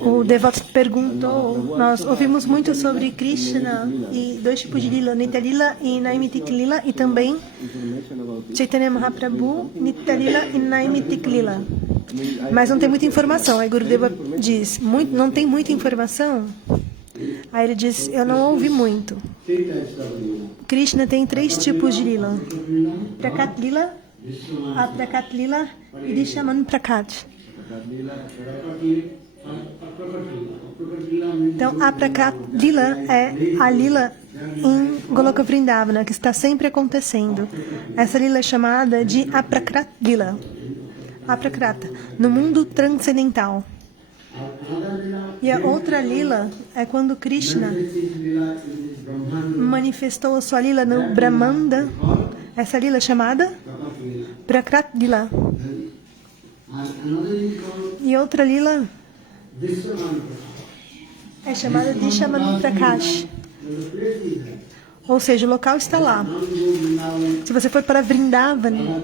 O devoto perguntou, nós ouvimos muito sobre Krishna e dois tipos de Lila, Nitya Lila e Naimitik Lila, e também Chaitanya Mahaprabhu, Nitya Lila e Naimitik Lila. Mas não tem muita informação. Aí Gurudeva diz, não tem muita informação? Aí ele diz, eu não ouvi muito. Krishna tem 3 tipos de Lila. Prakat Lila, Aprakat Lila e Dishaman Prakat. Então, a Prakat Lila é a Lila em Goloka Vrindavana, que está sempre acontecendo. Essa Lila é chamada de Aprakrat Lila. Aprakrata, no mundo transcendental. E a outra Lila é quando Krishna manifestou a sua Lila no Brahmanda. Essa Lila é chamada Prakrat Lila. E outra Lila é chamada de Dishaman Prakash. Ou seja, o local está lá. Se você for para Vrindavana,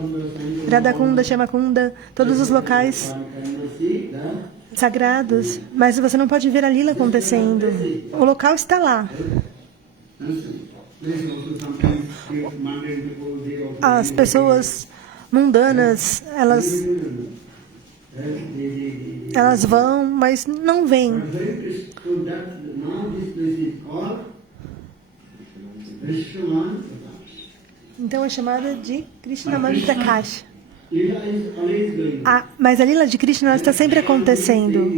Radhakunda, Shyamakunda, todos os locais sagrados, mas você não pode ver a Lila acontecendo. O local está lá. As pessoas mundanas, elas vão, mas não vêm. Então é chamada de Krishnaman Prakash. Mas a Lila de Krishna ela está sempre acontecendo.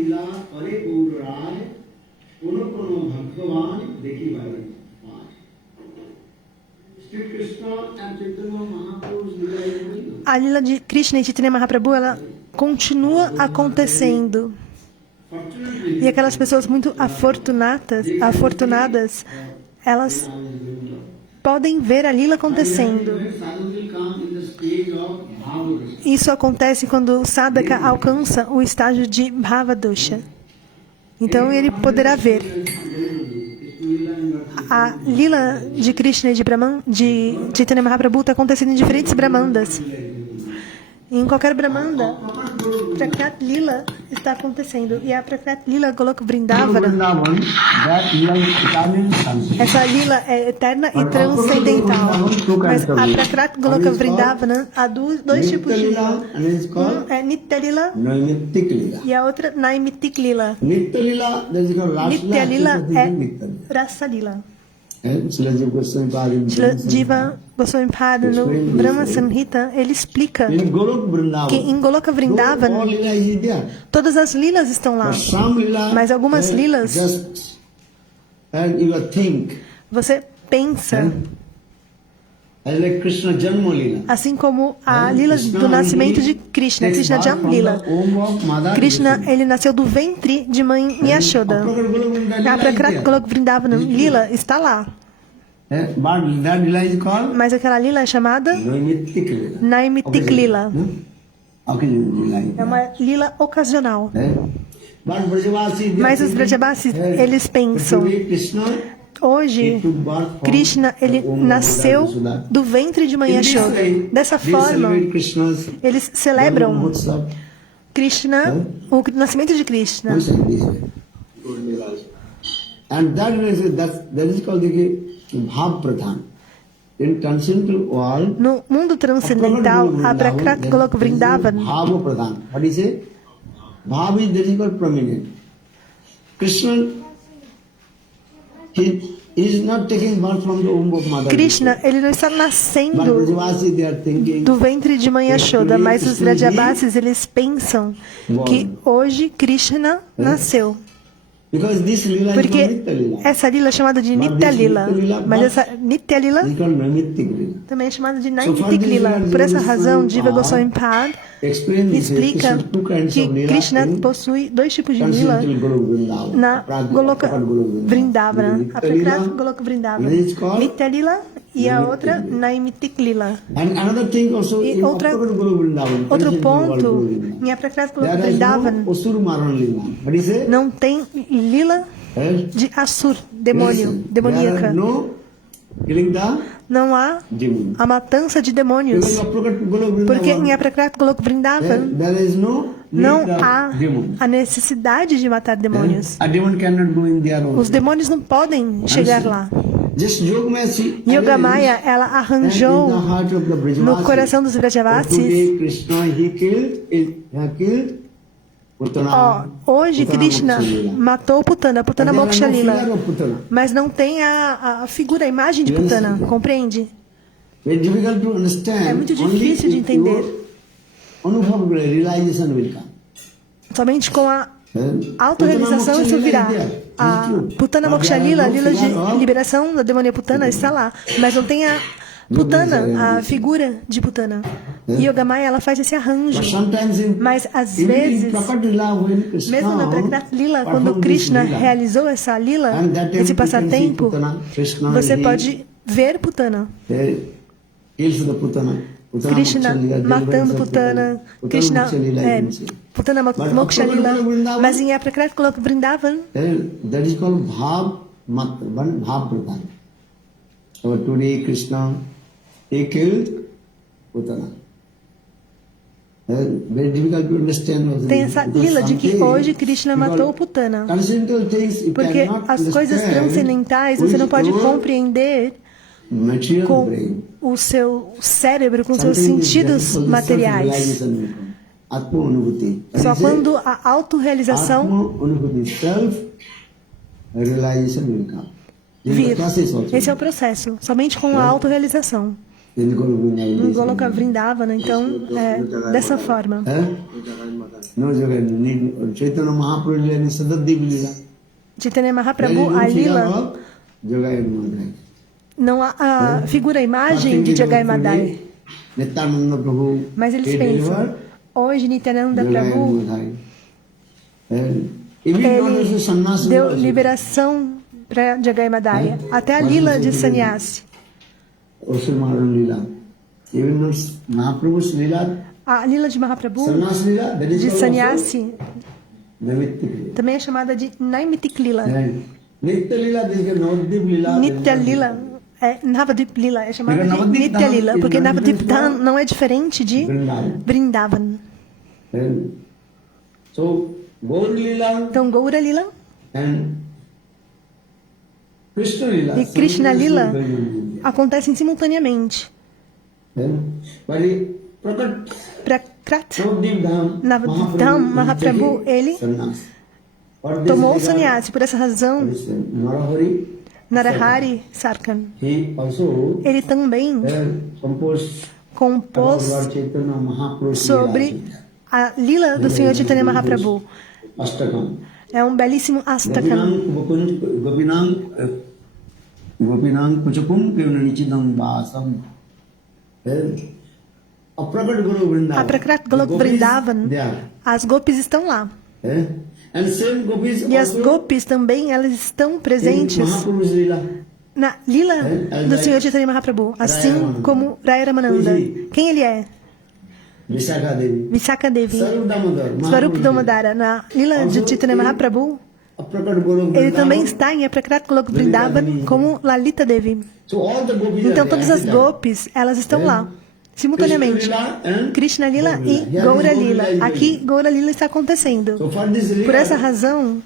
A Lila de Krishna e Chaitanya Mahaprabhu ela continua acontecendo. E aquelas pessoas muito afortunadas, elas podem ver a Lila acontecendo. Isso acontece quando o sadhaka alcança o estágio de Bhavadosha. Então ele poderá ver. A Lila de Krishna e de Chaitanya Mahaprabhu está acontecendo em diferentes Brahmandas. Em qualquer Brahmanda, Prakrat Lila está acontecendo. E a Prakrat Lila Goloka Vrindavana, essa Lila é eterna e transcendental. Mas a Prakrat Goloka Vrindavana há 2 tipos de Lila. Um é Nitya Lila e a outra Naimitik Lila. Nitya Lila é Rasa Lila. Jiva Goswami Pada no Brahma Samhita ele explica que em Goloka Vrindavana todas as lilas estão lá, mas algumas lilas você pensa assim como a lila do nascimento de Krishna, Krishna Jam Lila. Krishna ele nasceu do ventre de mãe Yashoda. A Prakrat Goloka Vrindavana Lila está lá. Mas aquela Lila é chamada Naimitik Lila. É uma Lila ocasional. Mas os Brajabasis, eles pensam, hoje, Krishna ele nasceu do ventre de mãe Yashoda. Dessa forma, eles celebram Krishna, o nascimento de Krishna. No mundo transcendental, a Prakrat Goloka Vrindavana, Krishna ele não está nascendo do ventre de mãe Yashoda, mas os Vrajabasis eles pensam que hoje Krishna nasceu. Porque essa Lila é chamada de Nitya Lila, mas essa Nitya Lila também é chamada de Naimitik Lila. Por essa razão, Jiva Goswami Pad explica que Krishna possui 2 tipos de Lila na Goloka Vrindavana. A Prakrat Goloka Vrindavana, Nitya Lila e a outra Naimitik Lila. E outro ponto, em a Prakrat Goloka Vrindavana não tem Lila de Asur, demônio, demoníaca. Não há a matança de demônios. Porque em Prakrat Goloka Vrindavana não há a necessidade de matar demônios. Os demônios não podem chegar lá. Yogamaya, ela arranjou no coração dos Vrajavasis. Hoje Krishna matou Putana, Putana Moksha Lila, mas não tem a figura, a imagem de Putana, compreende? É muito difícil de entender. Somente com a autorrealização isso virá. A Putana Moksha Lila, a Lila de liberação da demonia Putana está lá, mas não tem a Putana, a figura de Putana. Yogamaya, ela faz esse arranjo. Mas às vezes, mesmo na Prakrit Lila, quando Krishna realizou essa Lila, esse passatempo, você pode ver Putana. Krishna matando Putana, Krishna Putana Moksha Lila, mas em Prakrit Golok Vrindavan, that is called Bhav Pradhan. So today Krishna, he killed Putana. Very difficult to understand. Tem essa lila de que hoje Krishna matou Putana. Porque as coisas transcendentais você não pode compreender com o seu cérebro, com seus sentidos materiais. Só quando a autorrealização vir. Esse é o processo. Somente com a autorrealização. No Goloka Vrindavana, então, é dessa forma. Chaitanya Mahaprabhu, a lila, não há a figura, a imagem de Jagai Madai. Mas eles pensam, hoje Nityananda Prabhu, ele deu liberação para Jagai Madai, até a lila de sannyasi. A lila de Mahaprabhu, de sannyasi, também é chamada de Naimitik Lila. Nitya Lila, Navadip Lila, é chamada de Nitya Lila, porque Navadip Dham não é diferente de Vrindavan. Então, Gaura Lila e Krishna Lila acontecem simultaneamente. Prakrit Navadip Mahaprabhu, ele tomou o sannyasi. Por essa razão, Narahari Sarkan, ele também compôs sobre a lila do Senhor Chaitanya Mahaprabhu. É um belíssimo Astakam. A Prakrit Golok Vrindavan, as gopis estão lá. E as gopis também, elas estão presentes na lila do Senhor Chaitanya Mahaprabhu, assim como Raya Ramananda. Quem ele é? Vishakha Devi, Swarup Damodara. Na lila de Chaitanya Mahaprabhu, ele também está em Prakrit Golok Vrindavan como Lalita Devi. Então todas as gopis, elas estão lá simultaneamente. Krishna Lila e Gaura Lila. Aqui Gaura Lila está acontecendo. Por essa razão,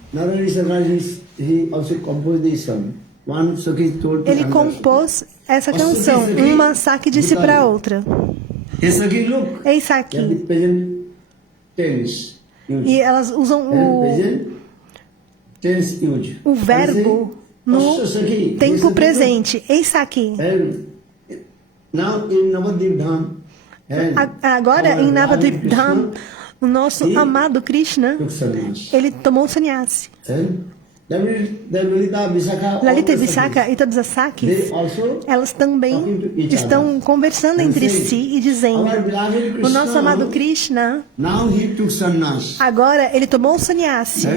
ele compôs essa canção. Uma Saki disse para a outra: Ei Saki. E elas usam o verbo no tempo presente. Ei Saki. Agora, em Navadip Dham, o nosso amado Krishna, ele tomou o sannyasi. Lalita e Vishakha e todas as Sakis, elas também estão conversando entre si e dizendo: o nosso amado Krishna, agora ele tomou o sannyasi.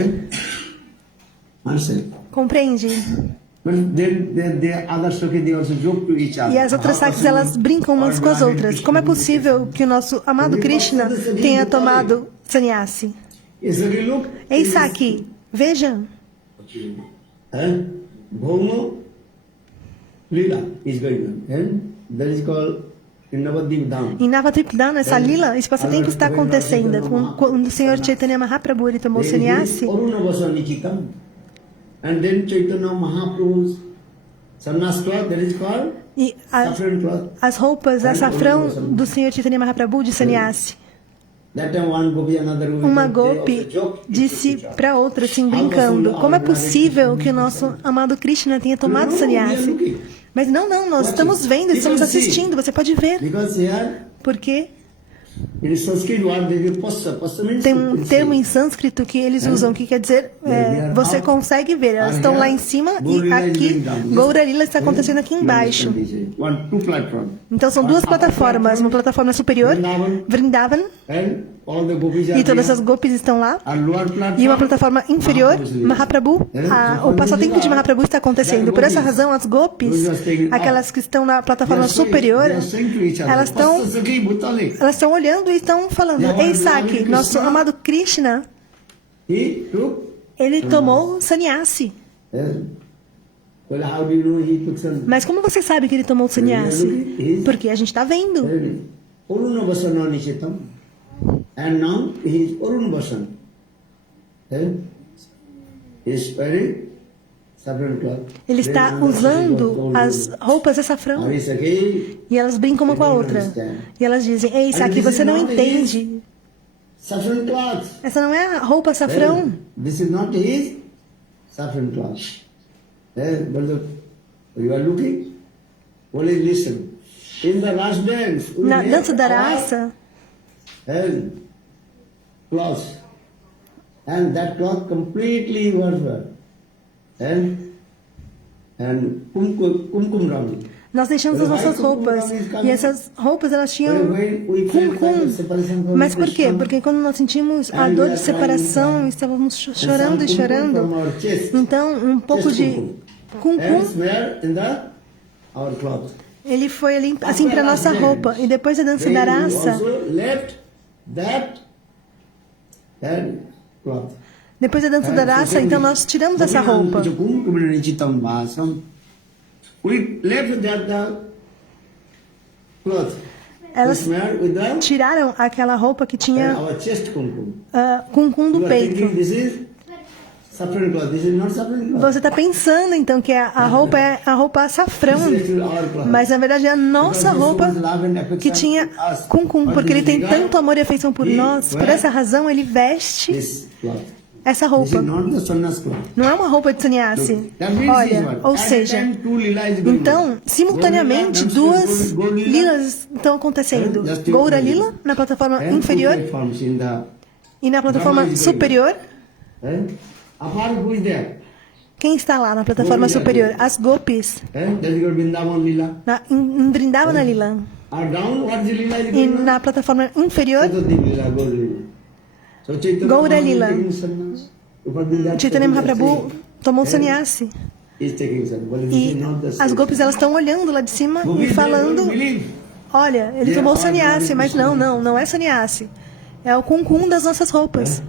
Compreende? E as outras Sakis, elas brincam umas com as outras. Como é possível que o nosso amado Krishna tenha tomado sannyasi? Ei Saki, veja. in Navadvip Dham. Em Navadvip Dham, essa lila, esse passatempo está acontecendo. Quando o Senhor Chaitanya Mahaprabhu ele tomou sannyasi, Aruna Vasanichitam. And then Chaitanya Mahaprabhu's sannyas cloth, that is called e saffron cloth. as roupas açafrão do Senhor Chaitanya Mahaprabhu de sannyasi. That time one gopi, another gopi, Uma they gopi also joke. disse para outra, assim, brincando, como é possível que o nosso amado Krishna tenha tomado sannyasi? Mas não, nós estamos vendo, estamos assistindo, você pode ver. Because here, Porque in Sanskrit word, they give passa. Passa means tem um you can termo see. em sânscrito que eles usam, que quer dizer, você consegue ver, elas estão lá em cima e aqui, Gaura Lila está acontecendo aqui embaixo. Two platforms. Então são duas plataformas, uma plataforma superior, Vrindavan, And all the gopis are e todas there. as gopis estão lá, And lower platform, e uma plataforma inferior, Mahaprabhu, o passatempo de Mahaprabhu está acontecendo. Por essa razão, as gopis, aquelas que estão na plataforma superior, elas estão olhando e estão falando, ei Saki, nosso amado Krishna, he took. ele tomou sannyasi. Well, how do you know he took some? Mas como você sabe que ele tomou sannyasi? Porque a gente está vendo. Aruna Vasana Nishitam. And now he is Arun Vasan. He is wearing saffron cloth. Ele está usando as roupas açafrão. Now he is again E elas brincam uma com a outra. E elas dizem, ei Saki, você não entende. saffron cloth. Essa não é a roupa açafrão. This is not his saffron cloth. But you are looking? Only listen. In the last dance, we Na make dança da our raça, cloth. And that cloth completely was and kumkum ram. nós deixamos as nossas roupas. E essas roupas, elas tinham kumkum. Mas por quê? Porque quando nós sentimos a dor de separação, estávamos chorando e chorando. Então, um pouco de kumkum, Our cloth. ele foi ali, assim, para nossa roupa. E depois da dança da raça, depois da dança da raça, então nós tiramos essa roupa. Elas tiraram aquela roupa que tinha kumkum do peito. Você está pensando então que a roupa é a roupa açafrão, mas na verdade é a nossa roupa que tinha kumkum, porque ele tem tanto amor e afeição por nós, por essa razão ele veste essa roupa. Não é uma roupa de sannyasi. Olha, ou seja, então, simultaneamente, duas lilas estão acontecendo. Gaura Lila, na plataforma inferior, e na plataforma superior, quem está lá na plataforma superior? As gopis. Em Vrindavana Lila. E na plataforma inferior, Gaura Lila. Chaitanya Mahaprabhu tomou sannyasi. E as gopis, elas estão olhando lá de cima e falando, olha, ele tomou sannyasi, mas não é sannyasi. É o kumkum das nossas roupas.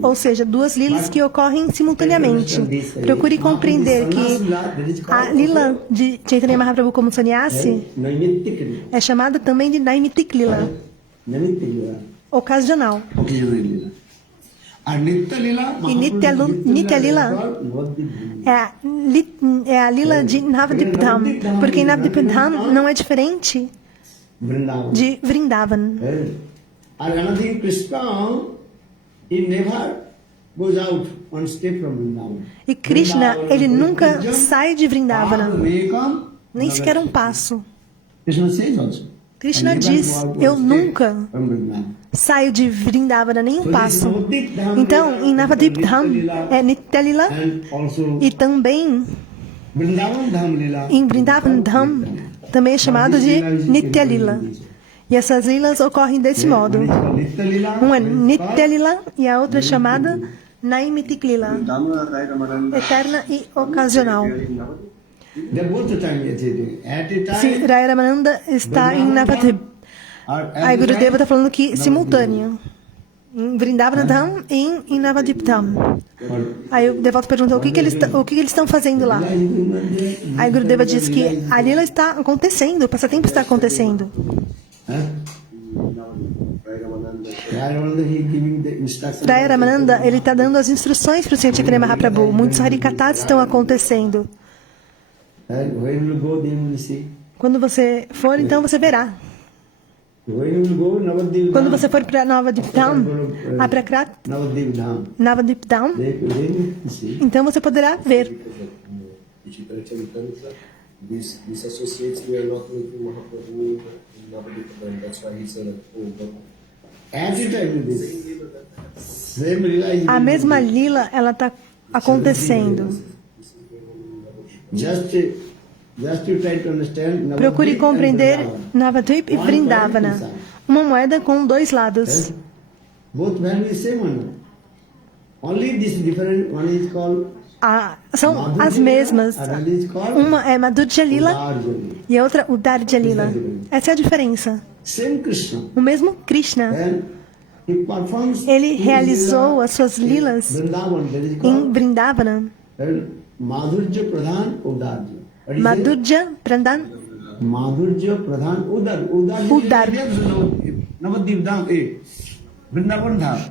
Ou seja, duas lilas que ocorrem simultaneamente. Procure compreender que a lila de Chaitanya Mahaprabhu como sannyasi é chamada também de Naimitik Lila, ocasional. E Nitya Lila é a lila de Navadvip Dham, porque em Navadvip Dham não é diferente de Vrindavan. E Krishna, ele nunca sai de Vrindavana, nem sequer um passo. Krishna diz, eu nunca saio de Vrindavana, nem um passo. Então, em Navadvip Dham é Nitya Lila, e também em Vrindavan Dham também é chamado de Nitya Lila. E essas lilas ocorrem desse modo. Um é Nitya Lila e a outra é chamada Naimitik Lila, eterna e ocasional. Se Raya Ramananda está em Navadvip, aí Gurudeva está falando que simultâneo. em Vrindavana Dham e em Navadvip Dham. Aí o devoto perguntou o que eles estão fazendo lá. Aí Gurudeva diz que a lila está acontecendo, o passatempo está acontecendo. Raya Ramananda, ele está dando as instruções para o Sr. Chaitanya Mahaprabhu. Muitos Harikathas estão acontecendo. Quando você for, então você verá. Quando você for para Navadvip Dham, a Prakrat Navadvip Dham, então você poderá ver. These associates were not making Mahaprabhu in Navadvip Dham. That's why he said, A mesma lila, ela está acontecendo. Procure compreender Navadvip e Vrindavana. Uma moeda com dois lados. São as mesmas. Uma é Madhurya Lila e a outra Udarya Lila. Essa é a diferença. O mesmo Krishna, ele realizou as suas lilas em Vrindavana. Madhurya Pradhan Udar.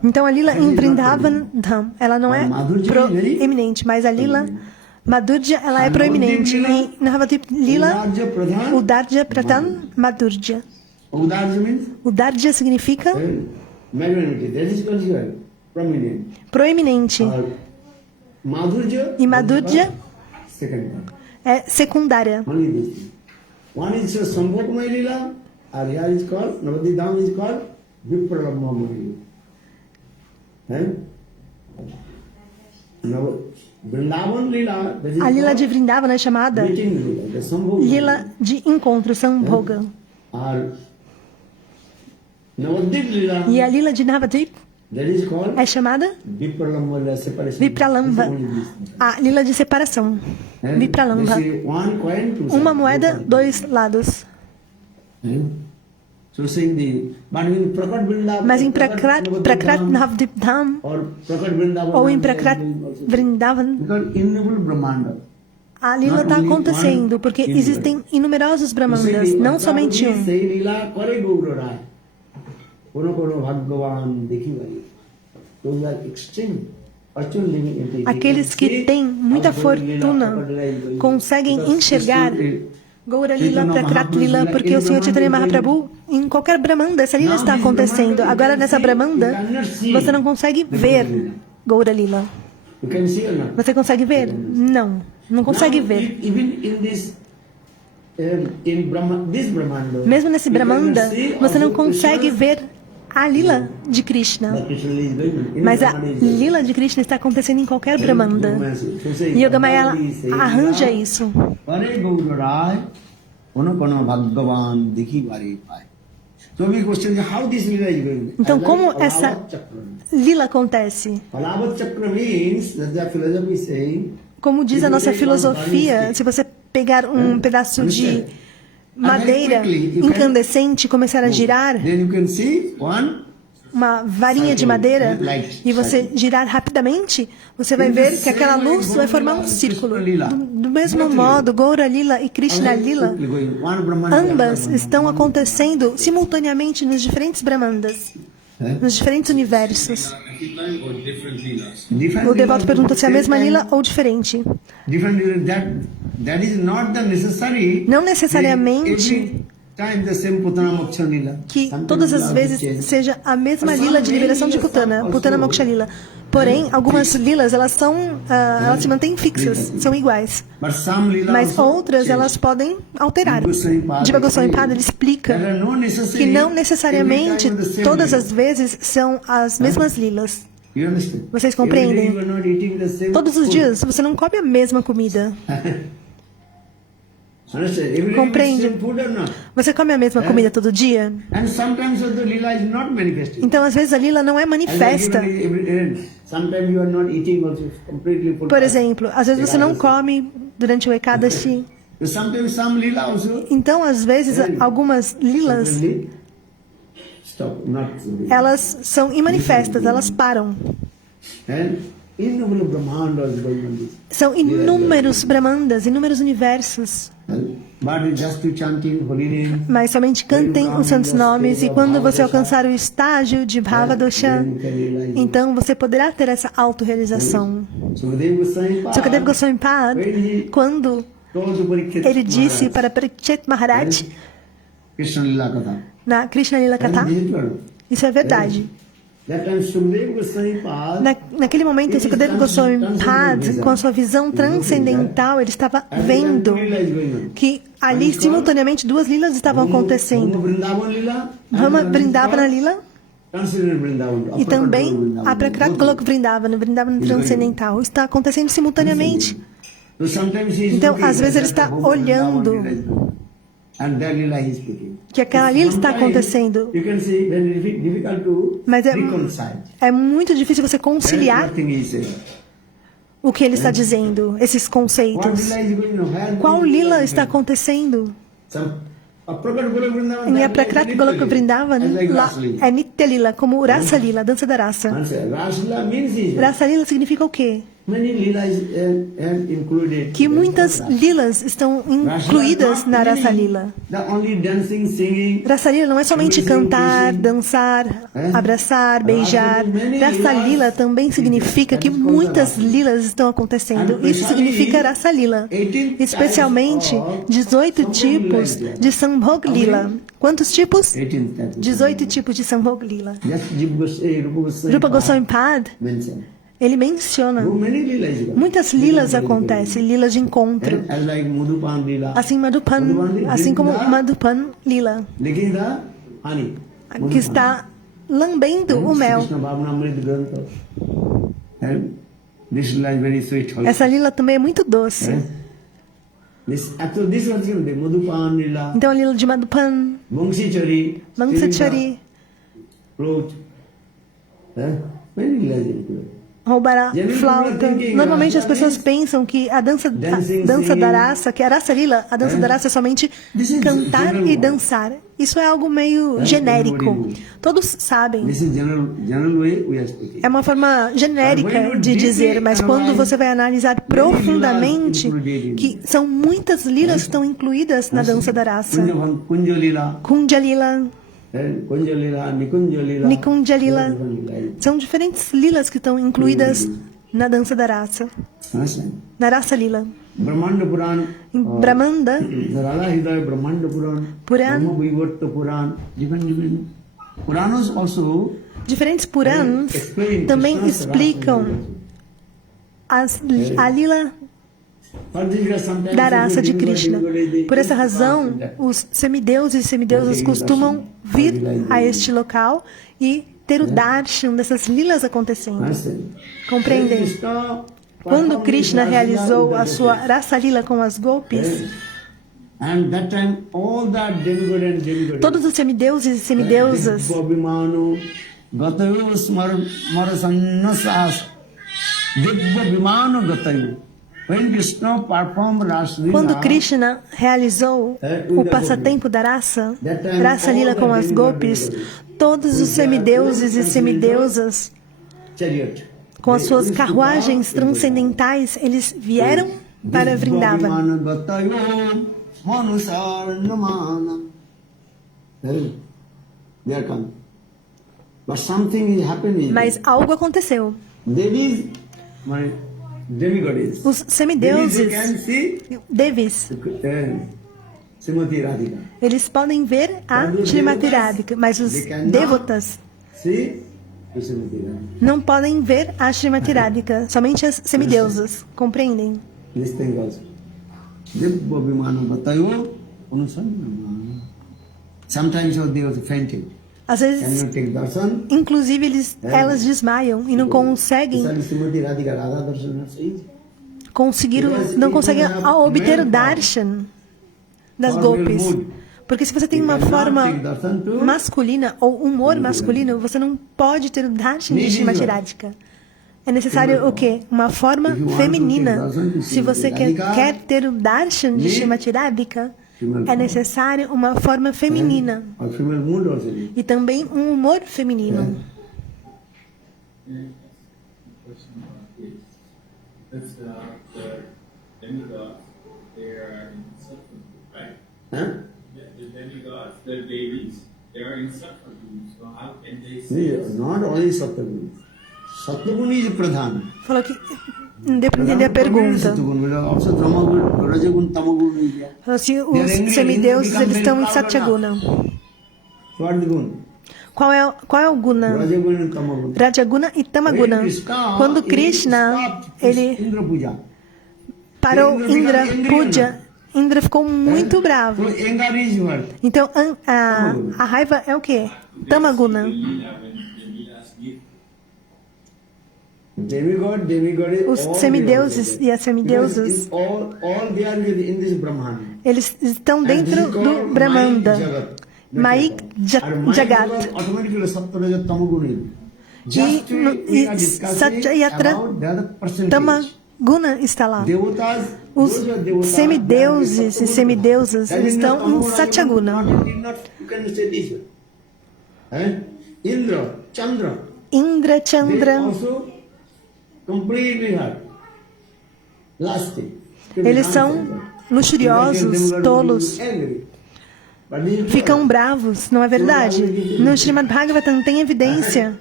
Então a lila em Vrindavan Dham, ela não é proeminente, mas a lila Madhurya, ela é proeminente. Em Navadvip Lila, Udarya Pradhan Madhurya. Udarya significa proeminente. E Madhurya é secundária. One is Sambhogmaya Lila, Arya is called, Navadvip Dham is called Vipralambha Lila. A lila de Vrindavana é chamada lila de encontro, Sambhoga. E a lila de Navadvip é chamada Vipralambha, a lila de separação. Vipralambha. Uma moeda, dois lados. Mas em Prakrat Navadvip Dham ou em Prakrat Vrindavan, a lila está acontecendo porque existem inumerosos Brahmandas, não somente um. Aqueles que têm muita fortuna conseguem enxergar Gaura Lila, Prakrat Lila, porque o Sr. Chaitanya Mahaprabhu, em qualquer Brahmanda, essa lila está acontecendo. Agora, nessa Brahmanda, você não consegue ver Gaura Lila. Você consegue ver? Não, não consegue ver. Mesmo nesse Brahmanda, você não consegue ver a lila de Krishna. Mas a lila de Krishna está acontecendo em qualquer Brahmanda. E Yogamaya arranja isso. Então, como essa lila acontece? Como diz a nossa filosofia, se você pegar um pedaço de madeira incandescente e começar a girar, uma varinha de madeira, e você girar rapidamente, você vai ver que aquela luz vai formar um círculo. Do mesmo modo, Gaura Lila e Krishna Lila, ambas estão acontecendo simultaneamente nos diferentes Brahmandas, nos diferentes universos. O devoto pergunta se é a mesma lila ou diferente. Não necessariamente que todas as vezes seja a mesma lila de liberação de Putana, Putana Moksha Lila. Porém, algumas lilas, elas se mantêm fixas, são iguais. Mas outras, elas podem alterar. Diva Goswami Pada, ele explica que não necessariamente todas as vezes são as mesmas lilas. Vocês compreendem? Todos os dias, você não come a mesma comida. Compreende? Você come a mesma comida todo dia? Então, às vezes, a lila não é manifesta. Por exemplo, às vezes você não come durante o Ekadashi. Então, às vezes, algumas lilas stop, not elas são imanifestas, elas param. And innumerable Brahmandas going on this. São inúmeros Brahmandas, inúmeros universos. But just to chanting holy name, Mas somente cantem os santos nomes, e quando você alcançar o estágio de Bhavadosha, então você poderá ter essa autorrealização. Sukadeva Goswami Pad, quando ele disse para Parikshit Maharaj Krishna Lila Katha. na Krishna Lila Katha, isso é verdade. Naquele momento, Sukadeva Goswami Pad, com a sua visão transcendental, ele estava vendo que ali, simultaneamente, duas lilas estavam acontecendo. Rama Vrindavana Lila e também a Prakrat Golok Vrindavana, Vrindavana transcendental. Está acontecendo simultaneamente. Então, às vezes, ele está olhando que aquela lila está acontecendo. Mas é muito difícil você conciliar o que ele está dizendo, esses conceitos. Qual lila está acontecendo? Em Aprakrat Golok Vrindavana, lá é Nitya Lila, como Rasa Lila, dança da raça. Rasa Lila significa o quê? Que muitas lilas estão incluídas na Rasa Lila. Rasa Lila não é somente cantar, dançar, abraçar, beijar. Rasa Lila também significa que muitas lilas estão acontecendo. Isso significa Rasa Lila. Especialmente 18 tipos de Sambhog Lila. Quantos tipos? 18 tipos de Sambhog Lila. Rupa Goswami Pad, ele menciona muitas lilas acontecem, lilas de encontro. Assim como Madhupan Lila, que está lambendo o mel. Essa lila também é muito doce. Então a lila de Madhupan, Mangsachari, roubar a flauta. Normalmente as pessoas pensam que a dança da raça, que a Rasa Lila, a dança da raça é somente cantar e dançar. Isso é algo meio genérico. Todos sabem. É uma forma genérica de dizer, mas quando você vai analisar profundamente, que são muitas lilas que estão incluídas na dança da raça. Kunja Lila, Nikunja Lila. São diferentes lilas que estão incluídas na dança da raça. Na Rasa Lila. Em Brahmanda, Puran, diferentes Puranas também explicam a lila da raça de Krishna. Por essa razão, os semideuses e semideusas costumam vir a este local e ter o darshan dessas lilas acontecendo. Compreendem? Quando Krishna realizou a sua Rasa Lila com as gopis, todos os semideuses e semideusas quando Krishna realizou o passatempo da Rasa Lila com as gopis, todos os semideuses e semideusas, com as suas carruagens transcendentais, eles vieram para Vrindavana. Mas algo aconteceu. Os semideuses, Devis, eles podem ver a Srimati Radhika, mas os devotas não podem ver a Srimati Radhika, somente as semideusas. Compreendem? Às vezes, inclusive, elas desmaiam e não conseguem obter o darshan das gopis. Porque se você tem uma forma masculina ou humor masculino, você não pode ter o darshan de Srimati Radhika. É necessário o quê? Uma forma feminina. Se você quer ter o darshan de Srimati Radhika, female é necessário uma forma feminina or female mood also. e também um humor feminino. Because the demigods, they are in suffering, right? Huh? The demigods, the deities, they are in suffering. So how can they See, see? not only Sattvagun. Sattvagun is Pradhan. Falou que deu para entender a pergunta. Sattvagun, but also Brahmagun, Rajagun, Tamagun is there. Falou assim, os semideuses eles estão em Satyaguna. So what is the gun? Qual é o guna? Rajagun and Tamagun. Rajaguna e Tamaguna. Quando Krishna ele Indra Puja. parou Indra Puja, Indra ficou muito bravo. So anger is what? Então a raiva é o quê? Tamaguna. Lila, when the Lilas give, Demigod is Os all semideuses there. e as semideusas, Because all they are in this Brahman. eles estão dentro do Brahmanda. Maik Jagat. Automatically Sattva Tamagun. E, Just no, we are e discussing Satyayatra about the other percentage. Tamaguna está lá. Devatas, Os those are devatas, semideuses they e are semideusas That is estão not em Tamaguna, Satyaguna. you can say this. Indra, Chandra, Indra, they Chandra, also completely hard. Lasting. eles são luxuriosos, tolos, ficam bravos, não é verdade? No Srimad Bhagavatam tem evidência.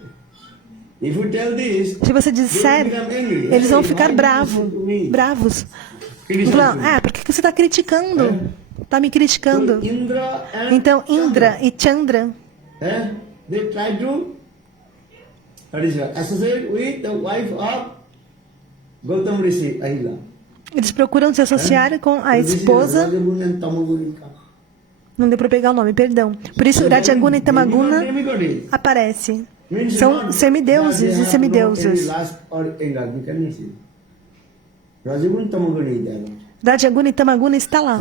Se você disser, eles vão ficar bravos. Falam, por que você está criticando? Está me criticando. Então, Indra e Chandra, they try to associate with the wife of Gautam Rishi, Ahila. eles procuram se associar com a esposa. Não deu para pegar o nome, perdão. Por isso, Rajaguna e Tamaguna aparece. São semideuses e semideusas. Rajaguna e Tamaguna está lá.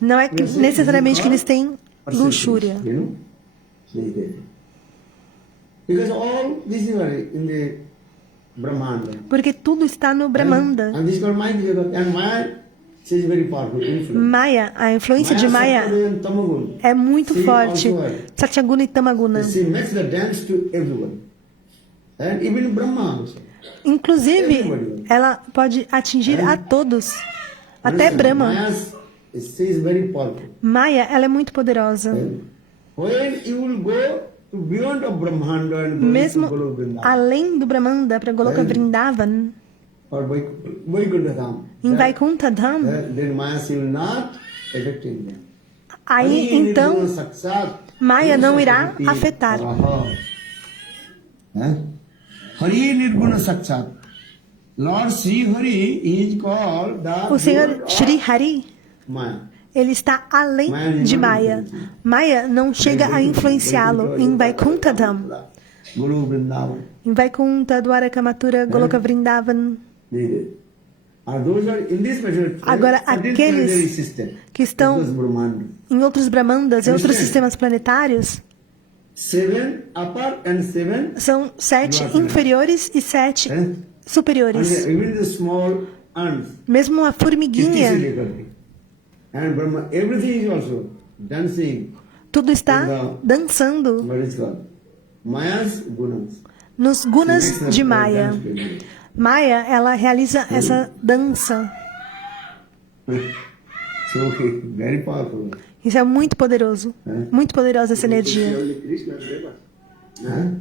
Não é necessariamente que eles têm luxúria. Because all this is in the Brahmanda. Porque tudo está no Brahmanda. And this is called Maya. And Maya, she is very powerful, influence. Maya, a influência de Maya Sattva and Tamagun. é muito She forte. also has. Satyaguna e Tamaguna. She makes the dance to everyone. And even Brahma also. Inclusive, ela pode atingir a todos. Até Brahma. Maya, she is very powerful. Maya, ela é muito poderosa. When you will go to beyond of Brahmanda and go Mesmo to Goloka Vrindavan, além do Brahmanda para Goloka Vrindavan, or Vaikuntha Dham, em Vaikuntha Dham, then Maya she will not affect them. aí então Maya não irá afetar. Hari Nirguna Sakshat. Lord Sri Hari is called the O Senhor Lord of Shri Hari, Maya. ele está além de Maya. Maya não chega a influenciá-lo em Vaikuntha Dham. Guru Vrindavan. Em Vaikuntha, Dwaraka Mathura, Goloka Vrindavan. Agora, aqueles que estão em outros Brahmandas, em outros sistemas planetários, são 7 inferiores e 7 superiores. Mesmo uma formiguinha, tudo está dançando nos gunas de Maya. Maya, ela realiza essa dança. Isso é muito poderoso. Muito poderosa essa energia. Only Krishna Deva.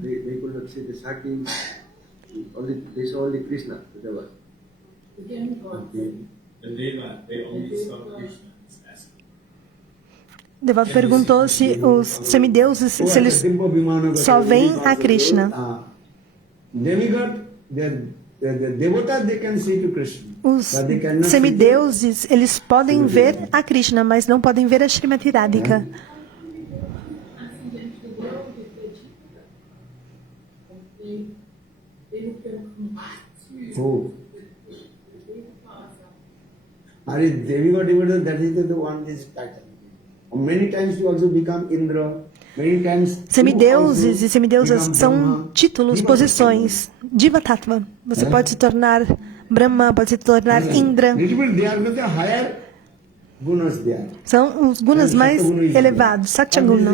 They could not say the Saki. They saw only Krishna Deva. the Deva, they only saw Krishna. It's asking. Devato perguntou se os semideuses, se eles só veem a Krishna. Os semideuses, eles podem ver a Krishna, mas não podem ver a Srimati Radhika. Oh. Are demigod devotee, that is the one is pattern. Many times you also become Indra. Many times Semideuses e semideusas são títulos, posições. Diva Tattva. Você pode se tornar Brahma, pode se tornar Indra. Little bit they are the higher gunas there. São os gunas mais elevados, Satyaguna.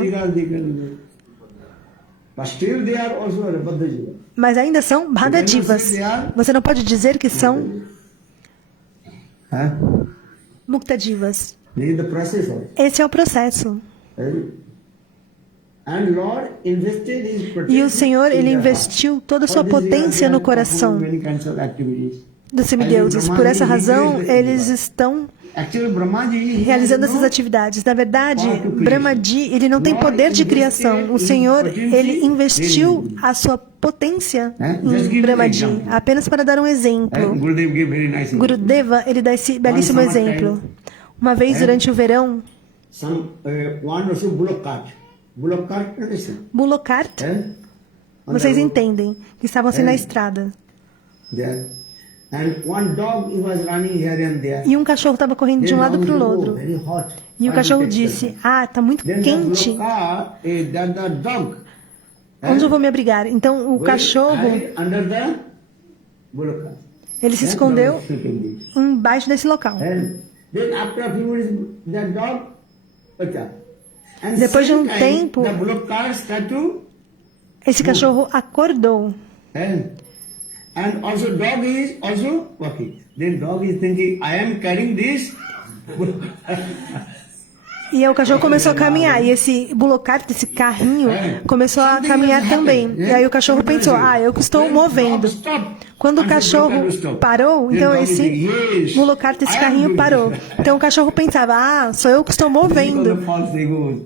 But still they are also Baddha Jiva. Mas ainda são Bhadadivas. Você não pode dizer que são Muktadivas. This is the process also. Esse é o processo. And Lord invested his E potential o Senhor, in Ele their investiu toda a sua heart. For this reason, potência they no are coração performing many kinds of activities. dos semideuses. Por essa razão, eles estão Actually, Brahmaji realizando essas atividades. Na verdade, Brahmaji, ele não tem poder de criação. O Senhor, Ele investiu a sua potência em Brahmaji, apenas para dar um exemplo. Gurudev gave very nice Gurudeva, ele dá esse belíssimo exemplo. Uma vez, durante o verão, one also bullock cart. Bullock cart, understand? Bullock cart, vocês entendem, que estavam assim na estrada. There. And one dog he was running here and there. E um cachorro estava correndo de um lado para o Oh, outro. very hot. E o cachorro disse, está muito Then the quente. bullock cart, the dog Onde eu vou me abrigar? Então, o cachorro, hide under the bullock cart. ele se That escondeu dog is sleeping there. embaixo desse local. And then after a few minutes, that dog wakes up. And Depois de um same time, tempo, the bullock cart start to esse cachorro acordou. and also dog is also walking. Then dog is thinking, I am carrying this. E aí o cachorro começou a caminhar. E esse bullock cart, esse carrinho, começou a caminhar também. E aí o cachorro pensou, eu que estou movendo. Quando o cachorro parou, então esse bullock cart, esse carrinho parou. Então o cachorro pensava, sou eu que estou movendo.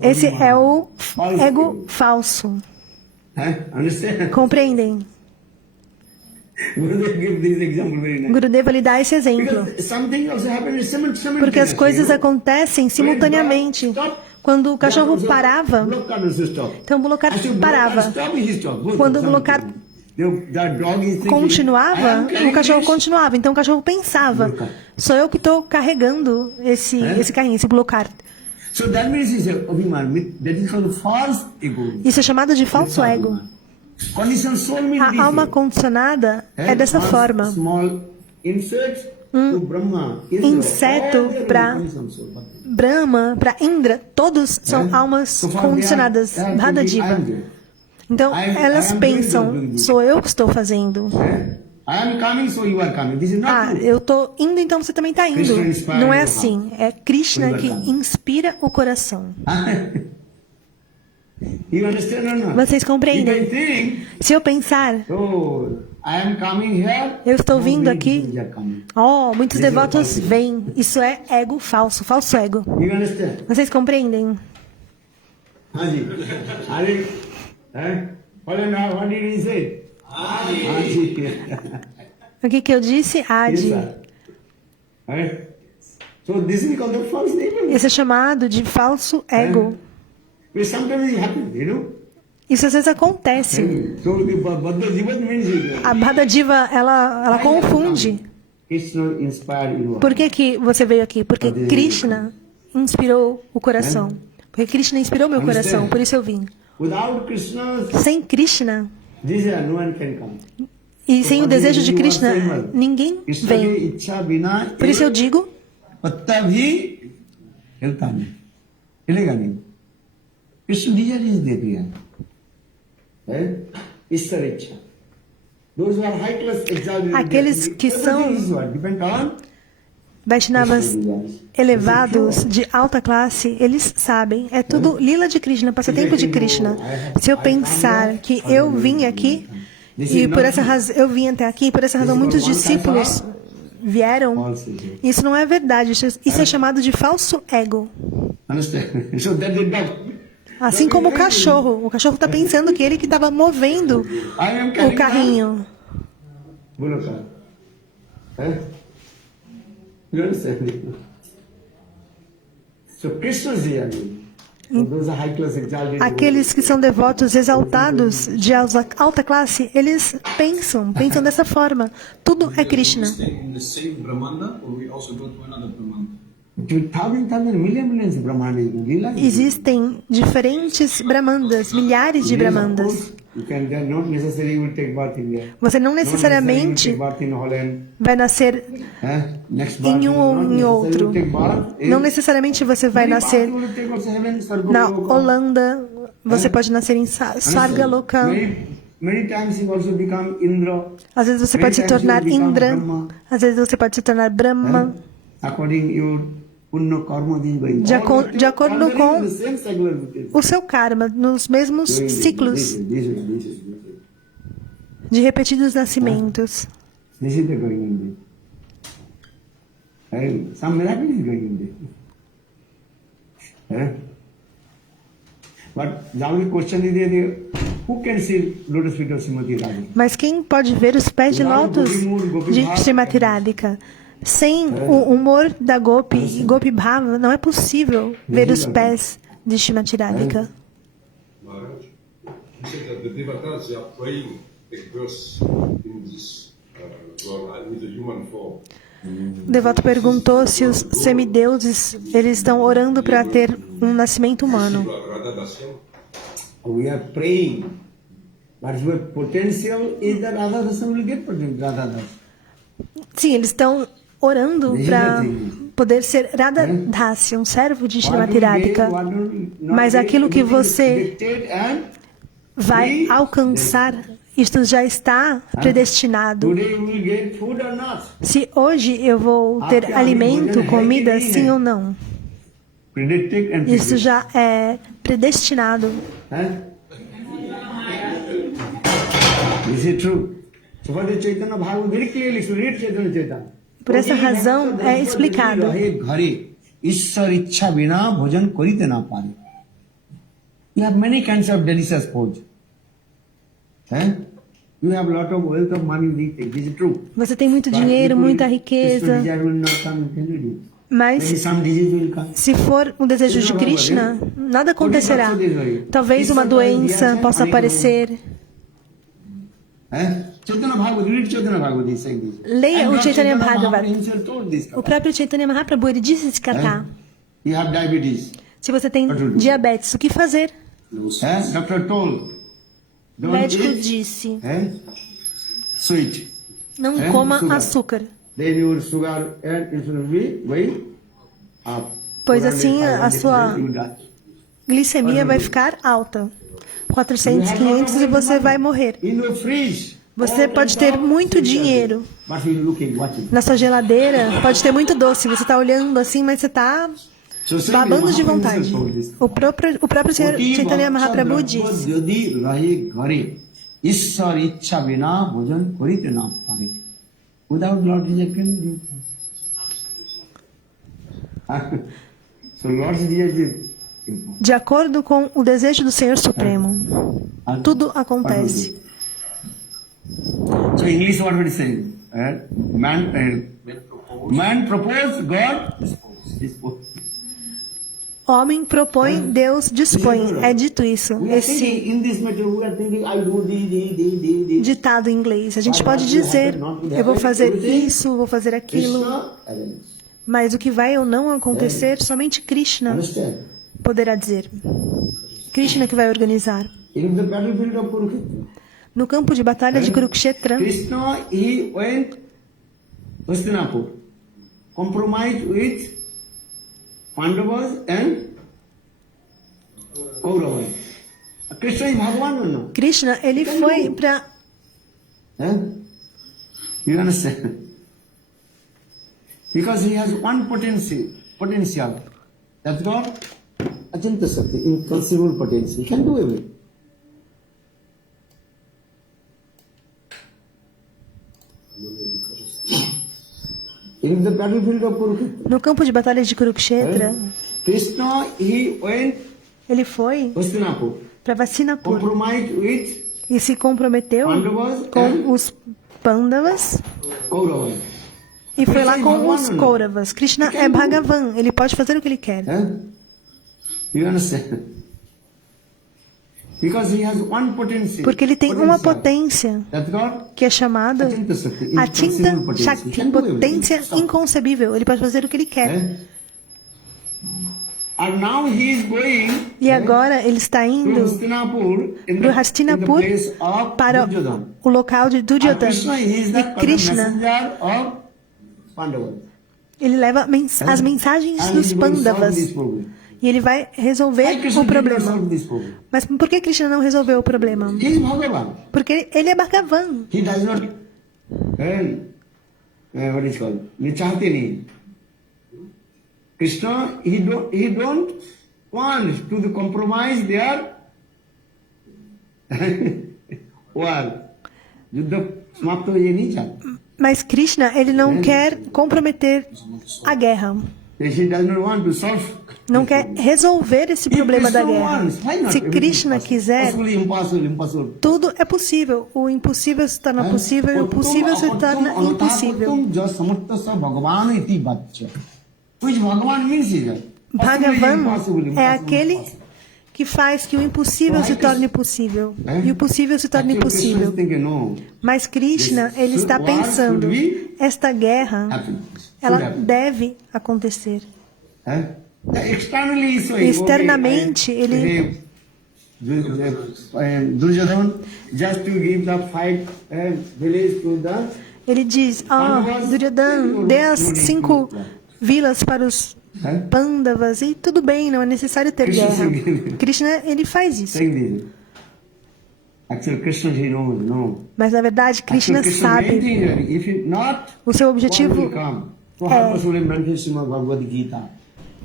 Esse é o ego falso. Understand? Compreendem? Gurudev give this example very nice. Gurudeva lhe dá esse exemplo. Because something also happens simultaneously. Porque as coisas acontecem simultaneamente. Quando o cachorro parava, então o bullock cart parava. Quando o bullock cart continuava, o cachorro continuava. Então o cachorro pensava, sou eu que estou carregando esse carrinho, esse bullock cart. So that means it's a Abhiman, that is called false ego. Isso é chamado de falso ego. Conditioned soul means A alma condicionada é dessa forma. Small insect to Brahma. Inseto para Brahma, para Indra, todos são almas condicionadas, Bhadadiva. Então, elas pensam, sou eu que estou fazendo. I am coming, so you are coming. This is not true. Eu estou indo, então você também está indo. Não é assim. É Krishna que inspira o coração. You understand or not? Vocês You compreendem? can think, Se eu pensar, oh, I am coming here. eu estou vindo many aqui, people are coming. muitos devotos vêm. Isso é ego falso, falso ego. You understand? Vocês compreendem? Haji. Haji. What did he say? Haji. O que eu disse? Yes, Adi. sir. So this is called the false ego. Esse é chamado de falso ego. But sometimes it happens, you know. Isso às vezes acontece. So the Baddha Jiva means A Bhadadiva, ela confunde. Krishna inspired you. Por que você veio aqui? Porque Krishna inspirou o coração. Porque Krishna inspirou meu coração, por isso eu vim. Without Krishna, Sem Krishna desire, no one can come. e sem o desejo de Krishna, ninguém Krishna vem. ki ichha bina Por isso eu digo, patta bhi hilta nahi. Hilega nahi. Krishna desire is there. Ishvara ichha. Those who are high class exalted. Aqueles que são depend on Vaishnavas elevados de alta classe, eles sabem, é tudo lila de Krishna, passatempo de Krishna. Se eu pensar que eu vim aqui, e por essa razão, eu vim até aqui, por essa razão muitos discípulos vieram, isso não é verdade, isso é chamado de falso ego. Understand? So that the dog. Assim como o cachorro está pensando que ele que estava movendo o carrinho. You understand? So Krishna's here. Those are high class exalted. Aqueles que são devotos exaltados de alta classe, eles pensam dessa forma. Tudo é Krishna. Stay in the same Brahmanda, or we also go to another Brahmanda? Millions Brahmanas in Lila. Existem diferentes Brahmandas, milhares de Brahmandas. You can not necessarily will take birth in there. Você não necessariamente Not necessarily will take birth in Holland. vai nascer Next birth, em um ou not em outro. necessarily will take birth in- Não necessariamente você vai Many nascer births will take also heaven, Sarga na Loka. Holanda, você pode nascer em Sarga Loka. Many times you also become Indra. Às vezes você pode se tornar Indra, às vezes você pode se tornar Brahma. According your Punna karma is going. De acordo com The same secular routine. o seu karma, nos mesmos ciclos This is. de repetidos nascimentos. This is the going in there. Some miracle is going in there. But now the question is there, who can see lotus feet of Srimati Radhika? Mas quem pode ver os pés de lótus de Srimati Radhika? Sem o humor da Gopi, Gopi Bhava, não é possível ver os pés de Srimati Radhika. Maharaj, you said that the devatas are praying a verse in this world with the human form. O devoto perguntou se os semideuses eles estão orando para ter um nascimento humano. We are praying, but your potential is that Radha Dasam will get Radha Das. Sim, eles estão orando para poder ser Radha Dasi, um servo de Srimati Radhika. Mas aquilo que você vai alcançar, isto já está predestinado. Today you will get food or not? Se hoje eu vou ter alimento, comida, sim ou não. Predicted and Isso já é predestinado. Is it true? So for the Chaitanya Bhagavad very clearly, if you read Chaitanya Chaitanya. Por essa razão é explicado. Ishwar ichha bina bhojan korite na pare. You have many kinds of delicious food. You have lot of wealth of money, this is true. Você tem muito dinheiro, muita riqueza, mas se for um desejo de Krishna, nada acontecerá. Talvez uma doença possa aparecer. Leia o Chaitanya Bhagavat. O próprio Chaitanya Mahaprabhu, ele disse esse kata. Se você tem diabetes, o que fazer? O médico disse, não coma açúcar, pois assim a sua glicemia vai ficar alta. 400, 500 e você vai morrer. Você pode ter muito dinheiro na sua geladeira, pode ter muito doce, você está olhando assim, mas você está babando de vontade. O próprio Senhor Chaitanya Mahaprabhu disse, de acordo com o desejo do Senhor Supremo, tudo acontece. So English what we say? Man propose, God dispose. Homem propõe, Deus dispõe. É dito isso. Esse ditado em inglês. A gente pode dizer, eu vou fazer isso, vou fazer aquilo. Mas o que vai ou não acontecer, somente Krishna poderá dizer. Krishna que vai organizar. No campo de batalha de Kurukshetra, Krishna, he went Hastinapur, compromised with Pandavas and Kauravas. Krishna is Bhagavan or no? Krishna, ele foi para... You understand? Because he has one potential. That's God, Achintya Shakti, inconceivable potential. He can do everything. In the battlefield of Kurukshetra. No campo de batalha de Kurukshetra, Krishna, he went ele foi para Vastinapur compromised with e se comprometeu com os Pandavas Kauravas. e foi lá com os Kauravas. Krishna é Bhagavan, ele pode fazer o que ele quer. You understand? Because he has one potential. Porque ele tem uma potência que é chamada Achinta Shakti, potência inconcebível. Ele pode fazer o que ele quer. And now he is going E agora ele está to indo Hastinapur in para the Hastinapur place of para Duryodhana. o local de And Duryodhana. Krishna is the E Krishna, messenger of Pandavas. ele leva as mensagens And dos he is going to solve Pandavas. this problem. E ele vai resolver Why Krishna o did not problema. solve this problem? Mas por que Krishna não resolveu o problema? He is Bhagavan. Porque ele é Bhagavan. He does not, what is called, Nichahatini. Krishna, he don't want to compromise their war. Yuddha samapta hoye nahi chahta. Mas Krishna, ele não quer comprometer a guerra. He does not want to solve. Não quer resolver esse problema da guerra. Se Krishna quiser, Impossible. tudo é possível. O impossível se torna possível e o possível se torna impossível. Which Bhagavan means is Bhagavan é aquele que faz que o impossível se torne possível e o possível se torne possível. Mas Krishna, ele está pensando, esta guerra, ela deve acontecer. Externamente, ele Duryodhana just to give the 5 village to the ele diz, Duryodhana, dê as 5 vilas para os Pandavas e tudo bem, não é necessário ter guerra. Krishna, ele faz isso. Actually, Krishna, he knows, no. Mas na verdade, Krishna sabe. O seu objetivo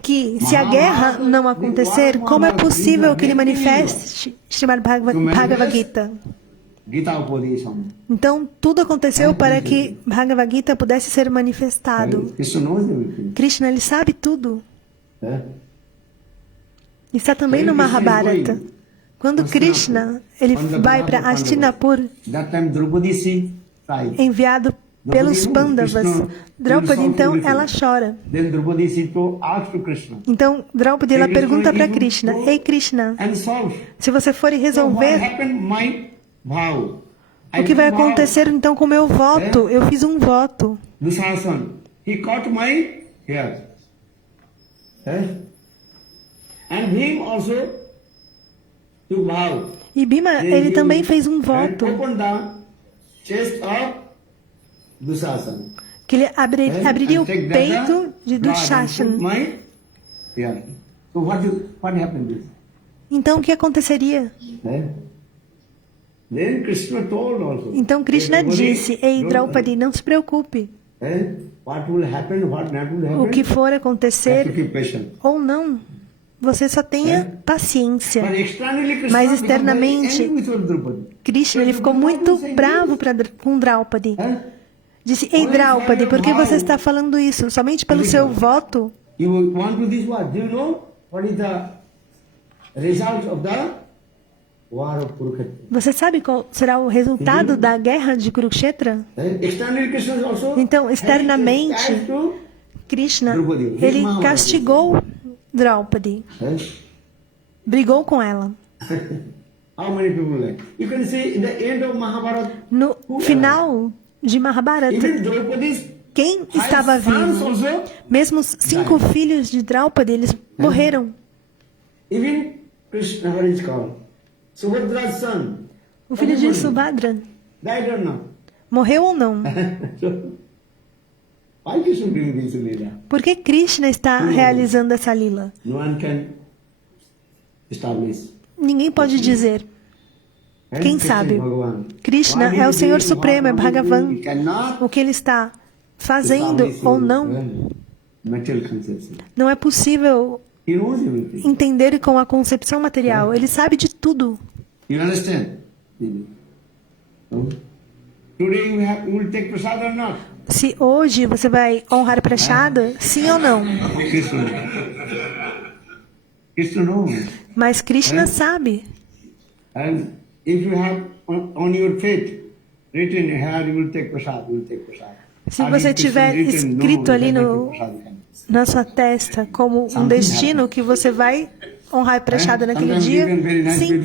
que se a guerra não acontecer, como é possível que ele manifeste Srimad Bhagavad Gita? Então, tudo aconteceu para que Bhagavad Gita pudesse ser manifestado. Krishna, ele sabe tudo. Está também no Mahabharata. Quando Krishna, ele vai para Hastinapur, enviado pelos Pandavas, Draupadi, então, ela chora. Então, Draupadi, ela pergunta para Krishna, Ei Krishna, se você for resolver, o que vai acontecer então com o meu voto? Eu fiz um voto. He caught my hair. And him also to vow. E Bhima, ele também fez um voto. Open the chest of Dushasana. Que ele abriria o peito de Dushasana. So what happened? Então o que aconteceria? Then Krishna told also. Então Krishna disse, Ei Draupadi, não se preocupe. What will happen, what not will happen? O que for acontecer ou não, você só tenha paciência. Mas externamente, Krishna, ele ficou muito bravo com Draupadi. Disse, Ei Draupadi, por que você está falando isso? Somente pelo seu voto? You want to this what? Do you know what is the result of the war of Kurukshetra? Você sabe qual será o resultado da guerra de Kurukshetra? Então, externamente, Krishna, ele castigou Draupadi. Brigou com ela. No final de Mahabharata, quem estava vivo? Mesmo os 5 filhos de Draupadi, eles morreram. O filho de Subhadra morreu ou não? Por que Krishna está realizando essa lila? Ninguém pode dizer. Quem sabe? Krishna é o Senhor Supremo, é Bhagavan. O que ele está fazendo ou não, não é possível entender com a concepção material. Ele sabe de tudo. Se hoje você vai honrar prashada, sim ou não? Mas Krishna sabe. Se você tiver escrito ali na sua testa como um destino que você vai honrar prashada naquele dia, sim,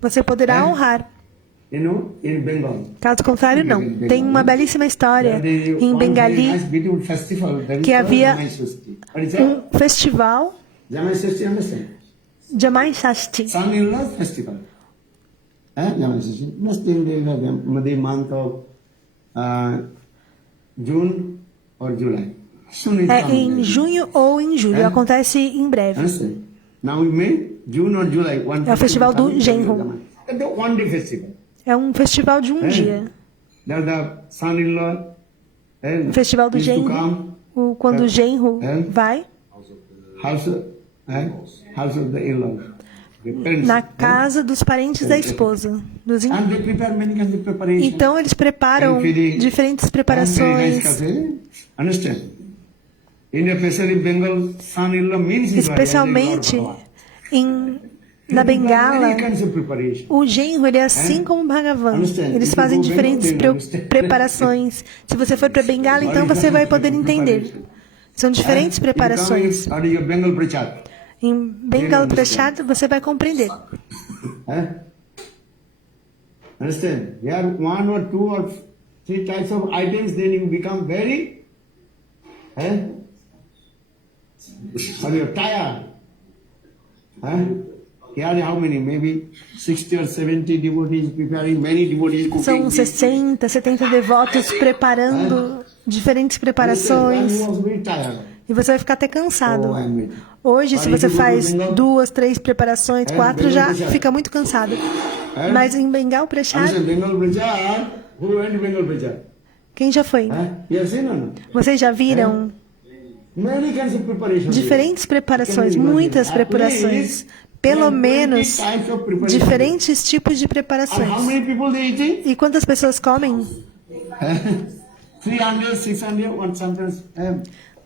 você poderá honrar. Caso contrário, não. Tem uma belíssima história em Bengali que havia um festival Jamai Shashti, understand? Jamai Shashti. Son-in-law festival. Jamai Shashti. Next thing they have the month of June or July. Soon it É comes. em junho ou em julho. Acontece em breve. Understand? Now we May, June or July. One É o festival do coming, Genro. It's the one-day festival. É um festival de um dia. There's the son-in-law. O festival do is to genro. come. Quando o genro É. vai House of the in-laws. The parents, na casa dos parentes da esposa. Dos in- And they prepare many kinds of preparation. Então eles preparam And feeding. diferentes And very nice preparações. case. Understand? In especially Bengal, son-in-law means Especialmente na Bengala, many kinds of preparation. o genro ele é assim como o Bhagavan. Eles fazem diferentes preparações. Se você for para Bengala, então você vai poder entender. São diferentes preparações. How do you Bengal Prachad? Em Bengal Prashad você vai compreender. Understand? There are 1 or 2 or 3 types of items, then you become very or you're tired. Here how many? Maybe 60 or 70 devotees preparing, many devotees cooking. São 60, 70 devotos preparando diferentes preparações. One was very tired. E você vai ficar até cansado. Oh, I'm waiting. Hoje, se você faz 2, 3 preparações, 4, já fica muito cansado. Mas em Bengal Prashad, Understand? Bengal Prachad, who went to Bengal Prachad? quem já foi? You have seen or not? Vocês já viram Many kinds of preparation. diferentes preparações, muitas preparações. Pelo menos diferentes tipos de And how preparações. many people they eating? E quantas pessoas comem? 300, 600, one sometimes.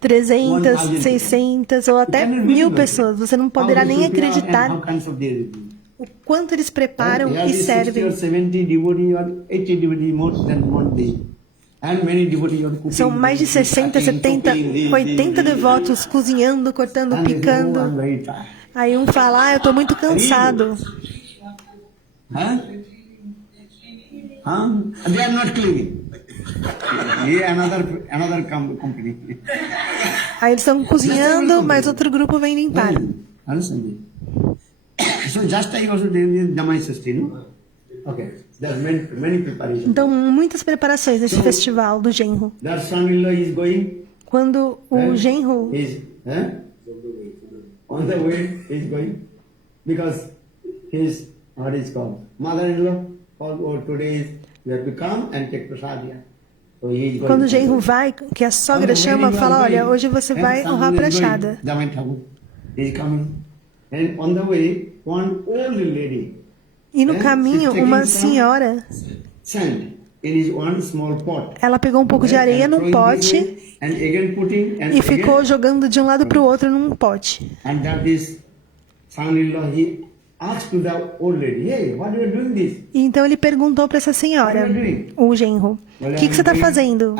300, 600 ou até 1000 pessoas. Você não poderá nem acreditar How kinds of they eating? o quanto eles preparam There e is 60 servem. or 70 devotees or 80 devotees more than one day. And many devotees are cooking. São mais de 60, 70, 80 devotos cozinhando, cortando, And they say, "Oh, picando. I'm very tired." Aí um fala, eu tô muito cansado. They are not cleaning. Yeah, another company. Aí eles estão cozinhando, mas outro grupo vem limpar. Understand? So just like also there is Jamai Shashti, no? Okay. There are many preparations. Então, muitas preparações nesse festival do genro. Their son-in-law is going. Quando o genro Is on the way he's going because his what is called mother-in-law called today is you have to come and take prasad here. So he is going. Quando o genro vai, que a sogra chama, fala, olha, hoje você vai honrar a prachada. Jamai Thakur is coming, and on the way one old lady. E no caminho, uma senhora, Sand in his one small pot. ela pegou um pouco de areia num pote And again putting and e ficou again. jogando de um lado para o outro num pote. And that is son-in-law, he asked to the old lady, hey, what are you doing this? E então ele perguntou para essa senhora, o genro, o que você está fazendo?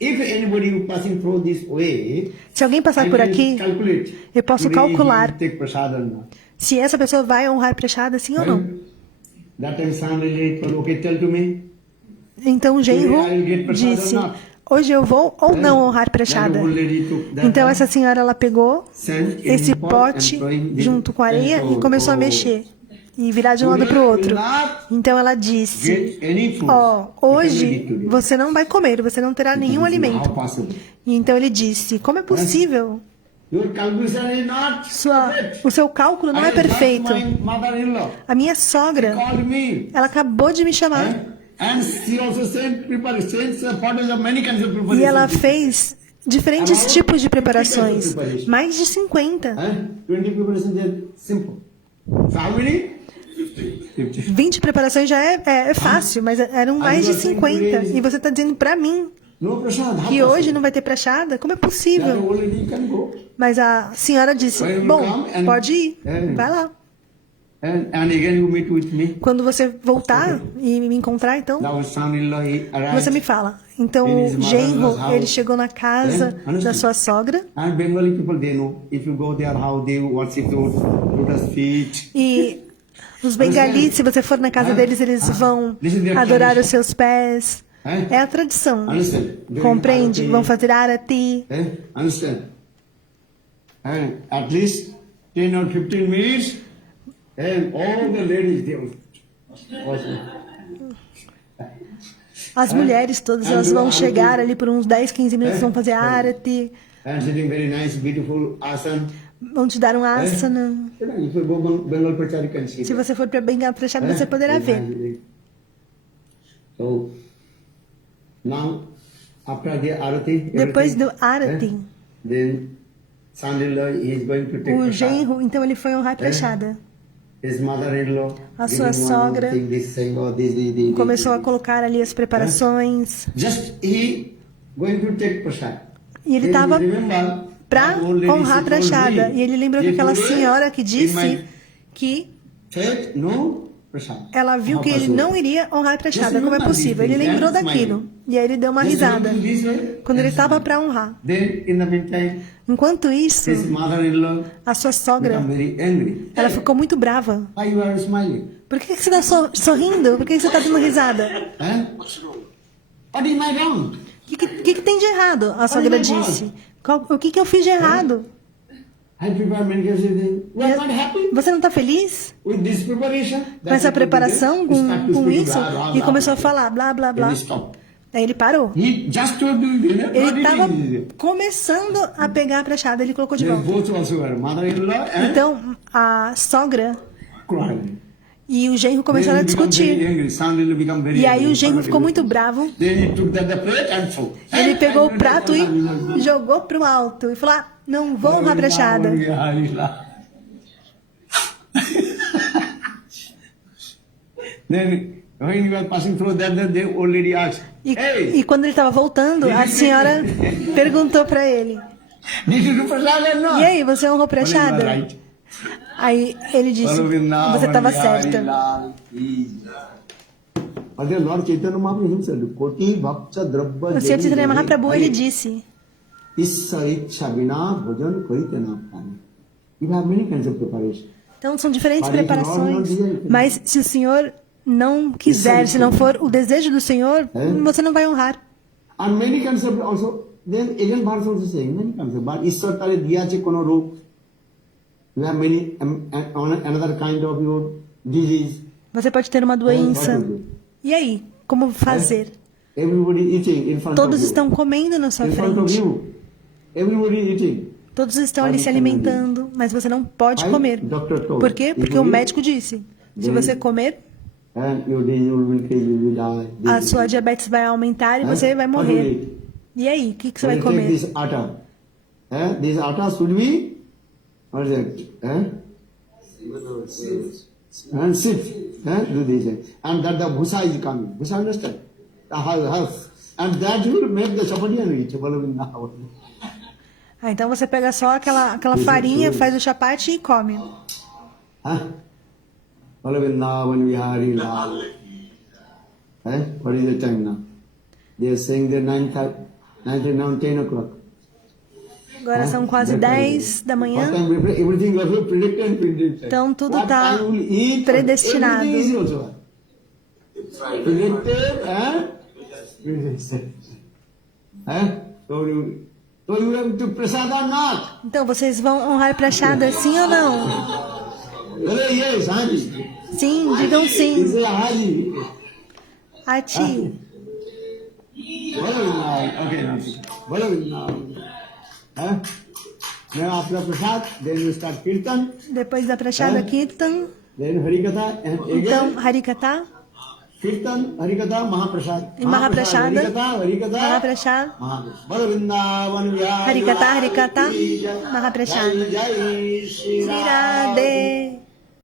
If anybody passing through this way, Se alguém passar I por can aqui, calculate eu posso today he calcular will take prasad or not. se essa pessoa vai honrar prachada, sim ou não. That time son-in-law told, okay, tell to me. Então o genro disse, hoje eu vou ou não honrar prachada. Então essa senhora, ela pegou esse pote junto com a areia e começou a mexer e virar de um lado para o outro. Então ela disse, hoje você não vai comer, você não terá nenhum alimento. E então ele disse, como é possível? O seu cálculo não é perfeito. A minha sogra, ela acabou de me chamar. E ela fez diferentes tipos de preparações. Mais de 50. 20 preparações já é fácil, mas eram mais de 50. E você está dizendo para mim que hoje não vai ter prachada? Como é possível? Mas a senhora disse, bom, pode ir, vai lá. Quando você voltar e me encontrar, então, você me fala. Então, o genro, ele chegou na casa da sua sogra. E os bengalis, se você for na casa deles, eles vão adorar os seus pés. É a tradição. Compreende? Vão fazer arati. and at least 10 or 15 minutes, and all the ladies they will watch me. As mulheres todas elas vão chegar ali por uns 10, 15 minutos, vão fazer arati, And sitting very nice, beautiful asana. vão te dar um asana. If you go Bengal Prachar, you can see. Se você for para Bengal Prachada, você poderá ver. So now, after the arati, Depois do everything, arati, then son-in-law is going to take o prasad. genro, então ele foi honrar Prachada. His mother-in-law A sua giving one sogra thing, this thing, or this. começou a colocar ali as preparações. Just he going to take prasad. E ele Then estava he remember, para one old lady, honrar she told Prachada. me, E ele lembrou que aquela "Today, senhora que in disse my que faith, no prasad." ela viu que ele Mahaprasad. não iria honrar Prachada. Just Como é remember possível? Ele these things, lembrou that's daquilo. smiling. E aí ele deu uma Just risada. going this way, Quando ele and estava smiling. para honrar. Then, in the meantime, Enquanto isso, his mother-in-law a sua sogra, become very angry. ela ficou muito brava. Why you are smiling? Por que você está sorrindo? Por que você está dando risada? Huh? What am I wrong? O que tem de errado? A sogra disse. O que eu fiz de errado? I prepare many things. You are not happy Você não está feliz with this preparation? com essa preparação, com isso? Blá, E começou a falar blá, blá, blá. Then he stopped. Aí ele parou. He just told you, Ele estava começando a pegar a Prachada, ele colocou de They volta. both also were mother-in-law and Então, a sogra crying. e o genro começaram a Then he become very discutir. angry. Son-in-law become very E aí angry. o genro ficou muito bravo. Then he took the plate and threw. Ele pegou o prato e jogou pro alto. E falou, não vou honrar Prachada. Then when you are passing through that, the old lady asked, E quando ele estava voltando, a senhora perguntou para ele, did you do prasad or not? e aí, você honrou Well, you are Prachada? right. Aí ele disse, você estava certa. Até Lord Chaitanya Mahaprabhu himself, Koti Bhakta Drabba O Senhor Chaitanya Mahaprabhu, ele disse, Issa Ichha Vina Bhajan Karitana Prana. You have many kinds of preparation. então são diferentes preparações, mas se o Senhor não quiser, se não for o desejo do Senhor, você não vai honrar. And many kinds of also, then again Bharata also saying, many kinds of, but Ishwar Tale Diyache Kono Rog. You have many, another kind of your disease. Você pode ter uma doença. E aí, como fazer? Everybody eating in front Todos of you. estão comendo na sua In front of frente. you. Everybody eating. Todos estão ali se alimentando, mas você não pode comer. Por quê? Porque o médico disse, se você comer, And your disease will increase, you will die. a sua diabetes vai aumentar e você vai morrer. E aí, o que você vai When you take comer? this atta, this atta should be, what is it? And sit, do this. And that the bhusa is coming. Bhusa, understand? The house. And that will make the chapati unreachable in the house. Ah, então você pega só aquela farinha, faz o chapati e come. Vrindavan Vihari Lal. What is the time now? They are saying they're 9, 10 o'clock. Agora são quase 10 da manhã. Everything was predicted and predicted. Então tudo What está time will eat, predestinado. everything is also predicted and predestined. So you have to prasad or not? Então vocês vão honrar Prachada, sim ou não? Well, yes, Haji. Sim, digam He sim. said, Haji. Ati. Then after prasad, then you start kirtan, Depois da Prachada, Kirtan. then Harikatha, and Então, again Harikata. kirtan, Harikatha, Mahaprasad. E Mahaprasada. Harikatha, Mahaprachada. Vrindavan Vihari Harikata, Lal Harikata. ki jai. Mahaprachada. Jai Jai Shri Radhe. Radhe.